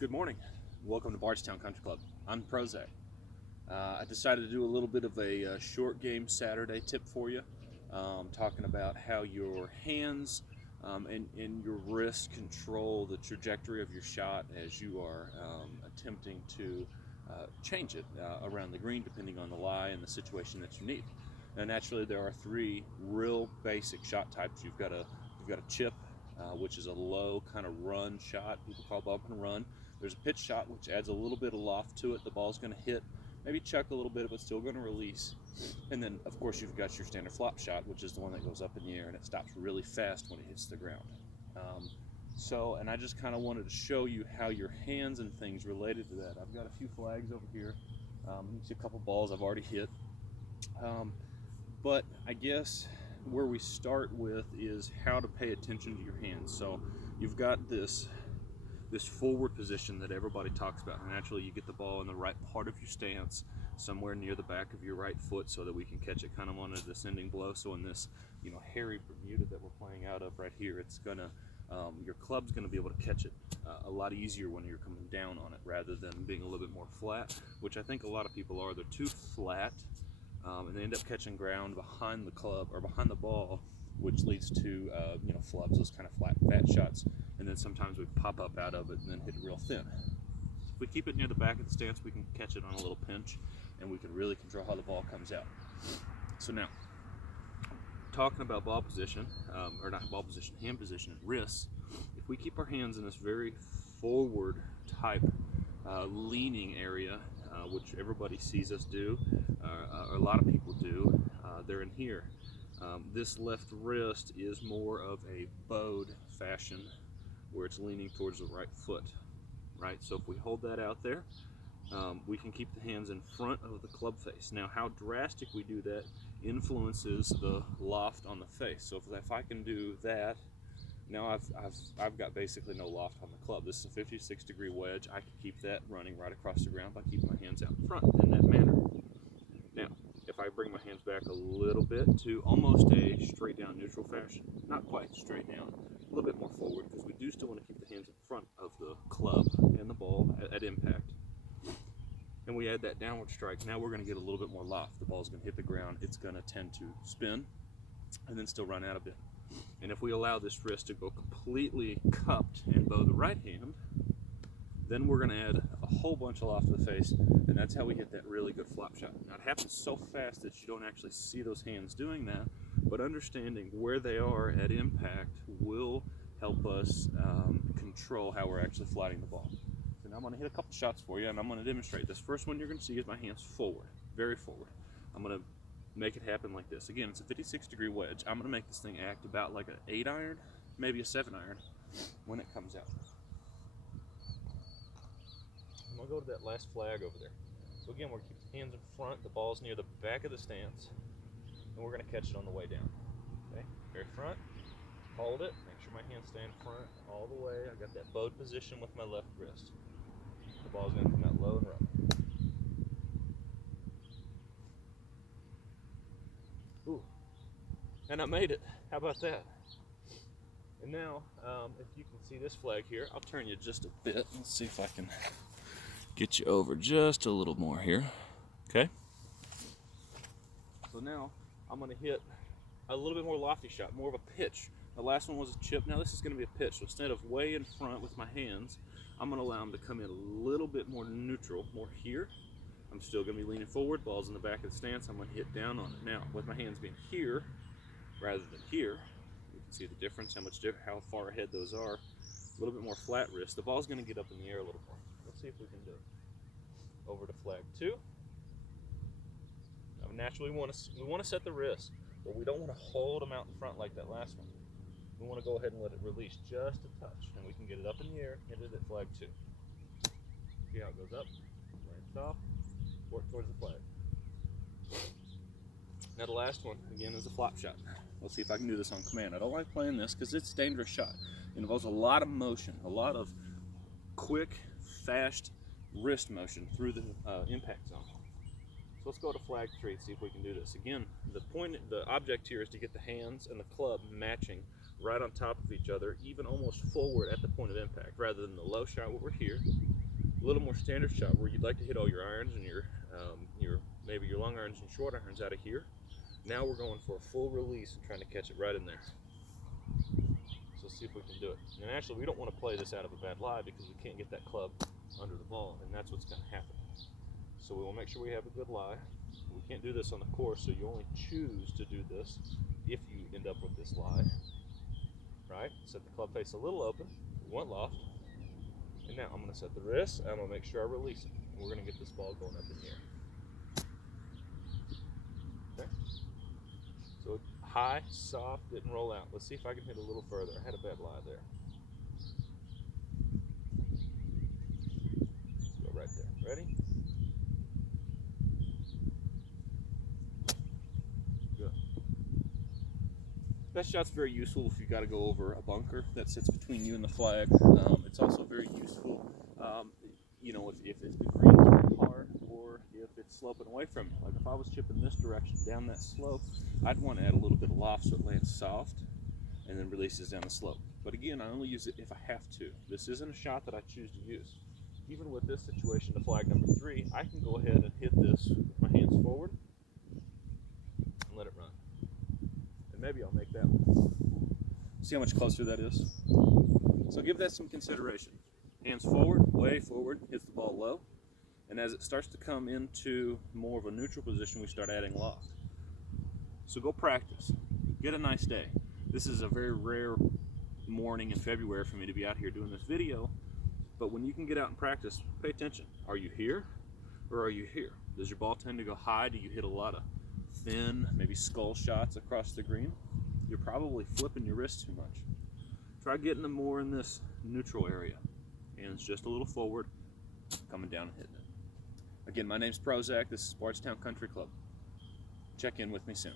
Good morning. Welcome to Bardstown Country Club. I'm ProZach. I decided to do a little bit of a short game Saturday tip for you, talking about how your hands and your wrist control the trajectory of your shot as you are attempting to change it around the green, depending on the lie and the situation that you need. Now, naturally, there are three real basic shot types. You've got a chip, which is a low kind of run shot. People call bump and run. There's a pitch shot, which adds a little bit of loft to it. The ball's going to hit, maybe chuck a little bit, but still going to release. And then, of course, you've got your standard flop shot, which is the one that goes up in the air and it stops really fast when it hits the ground. And I just kind of wanted to show you how your hands and things related to that. I've got a few flags over here. You see a couple balls I've already hit. But I guess where we start with is how to pay attention to your hands. So you've got this forward position that everybody talks about. And naturally, you get the ball in the right part of your stance, somewhere near the back of your right foot, so that we can catch it kind of on a descending blow. So in this, hairy Bermuda that we're playing out of right here, it's gonna, your club's gonna be able to catch it a lot easier when you're coming down on it, rather than being a little bit more flat, which I think a lot of people are. They're too flat, and they end up catching ground behind the club or behind the ball, which leads to flubs, those kind of fat shots. And then sometimes we pop up out of it and then hit it real thin. If we keep it near the back of the stance, we can catch it on a little pinch, and we can really control how the ball comes out. So now, talking about ball position, or not ball position, hand position and wrists, if we keep our hands in this very forward type leaning area, which everybody sees us do, or a lot of people do, they're in here. This left wrist is more of a bowed fashion, where it's leaning towards the right foot, right? So if we hold that out there, we can keep the hands in front of the club face. Now, how drastic we do that influences the loft on the face. So if I can do that, now I've got basically no loft on the club. This is a 56-degree wedge. I can keep that running right across the ground by keeping my hands out in front in that manner. Now, if I bring my hands back a little bit to almost a straight down neutral fashion, not quite straight down, a little bit more forward, because we do still want to keep the hands in front of the club and the ball at impact. And we add that downward strike. Now we're going to get a little bit more loft. The ball's going to hit the ground. It's going to tend to spin and then still run out a bit. And if we allow this wrist to go completely cupped and bow the right hand, then we're going to add a whole bunch of loft to the face, and that's how we hit that really good flop shot. Now, it happens so fast that you don't actually see those hands doing that, but understanding where they are at impact will help us control how we're actually flighting the ball. So now I'm going to hit a couple shots for you, and I'm going to demonstrate. This first one you're going to see is my hands forward, very forward. I'm going to make it happen like this. Again, it's a 56-degree wedge. I'm going to make this thing act about like an 8-iron, maybe a 7-iron when it comes out. I'm going to go to that last flag over there. So again, we're keeping the hands in front, the ball's near the back of the stance, and we're going to catch it on the way down. Okay, very front, hold it, make sure my hands stay in front all the way. I got that bowed position with my left wrist. The ball's going to come out low and rough. Ooh, and I made it. How about that? And now, if you can see this flag here, I'll turn you just a bit. Let's see if I can get you over just a little more here. Okay? So now I'm going to hit a little bit more lofty shot, more of a pitch. The last one was a chip. Now this is going to be a pitch. So instead of way in front with my hands, I'm going to allow them to come in a little bit more neutral, more here. I'm still going to be leaning forward. Ball's in the back of the stance. I'm going to hit down on it. Now, with my hands being here rather than here, you can see the difference, how far ahead those are. A little bit more flat wrist. The ball's going to get up in the air a little more. Let's see if we can do it. Over to flag 2. Now, naturally, we want to set the wrist, but we don't want to hold them out in front like that last one. We want to go ahead and let it release just a touch, and we can get it up in the air, hit it at flag 2. See how it goes up, right off, work towards the flag. Now the last one, again, is a flop shot. We'll see if I can do this on command. I don't like playing this because it's a dangerous shot. It involves a lot of motion, a lot of quick, fast wrist motion through the impact zone. So let's go to flag 3 and see if we can do this. Again, the object here is to get the hands and the club matching right on top of each other, even almost forward at the point of impact, rather than the low shot where we're here. A little more standard shot where you'd like to hit all your irons and your maybe your long irons and short irons out of here. Now we're going for a full release and trying to catch it right in there. So let's see if we can do it. And actually, we don't want to play this out of a bad lie because we can't get that club under the ball, and that's what's going to happen. So we will make sure we have a good lie. We can't do this on the course, so you only choose to do this if you end up with this lie. Right? Set the club face a little open. We want loft. And now I'm going to set the wrist, and I'm going to make sure I release it. And we're going to get this ball going up in the air. Okay? So high, soft, didn't roll out. Let's see if I can hit a little further. I had a bad lie there. Let's go right there. Ready? Good. That shot's very useful if you've got to go over a bunker that sits between you and the flag. It's also very useful, you know, if the green is very hard or if it's sloping away from you. Like if I was chipping this direction down that slope, I'd want to add a little bit of loft so it lands soft and then releases down the slope. But again, I only use it if I have to. This isn't a shot that I choose to use. Even with this situation, the flag number 3, I can go ahead and hit this with my hands forward and let it run. And maybe I'll make that one. See how much closer that is? So give that some consideration. Hands forward, way forward, hits the ball low. And as it starts to come into more of a neutral position, we start adding loft. So go practice. Get a nice day. This is a very rare morning in February for me to be out here doing this video. But when you can get out and practice, pay attention. Are you here or are you here? Does your ball tend to go high? Do you hit a lot of thin, maybe skull shots across the green? You're probably flipping your wrist too much. Try getting them more in this neutral area. Hands just a little forward, coming down and hitting it. Again, my name's ProZach. This is Bardstown Country Club. Check in with me soon.